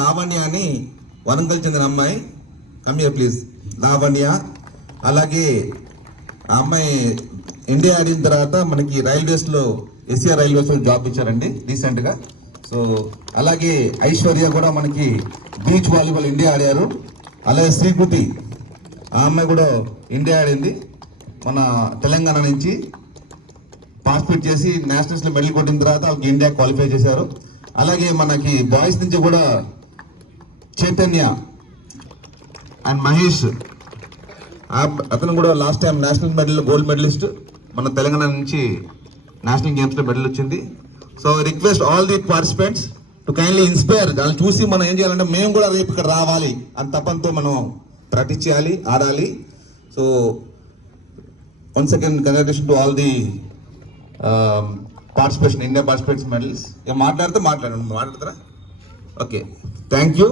లావణ్య అని వరంగల్ చెందిన అమ్మాయి, కమ్ హియర్ ప్లీజ్. లావణ్య. అలాగే ఆ అమ్మాయి ఇండియా ఆడిన తర్వాత మనకి రైల్వేస్లో ఎస్ఆర్ రైల్వేస్లో జాబ్ ఇచ్చారండి రీసెంట్గా. సో అలాగే ఐశ్వర్య కూడా మనకి బీచ్ వాలీబాల్ ఇండియా ఆడారు. అలాగే శ్రీకృతి, ఆ అమ్మాయి కూడా ఇండియా ఆడింది మన తెలంగాణ నుంచి. పార్టిసిపేట్ చేసి నేషనల్స్లో మెడల్ కొట్టిన తర్వాత వాళ్ళకి ఇండియా క్వాలిఫై చేశారు. అలాగే మనకి బాయ్స్ నుంచి కూడా చైతన్య అండ్ మహేష్, అతను కూడా last time national medal gold medallist, మన తెలంగాణ నుంచి నేషనల్ గేమ్స్లో మెడల్ వచ్చింది. So request all the participants to kindly inspire. దాన్ని చూసి మనం ఏం చేయాలంటే మేము కూడా రేపు ఇక్కడ రావాలి అని తప్పంతో మనం ప్రాక్టీస్ చేయాలి, ఆడాలి. So once again congratulation to all the participation, India participates medals. మాట్లాడతారా? Okay, thank you.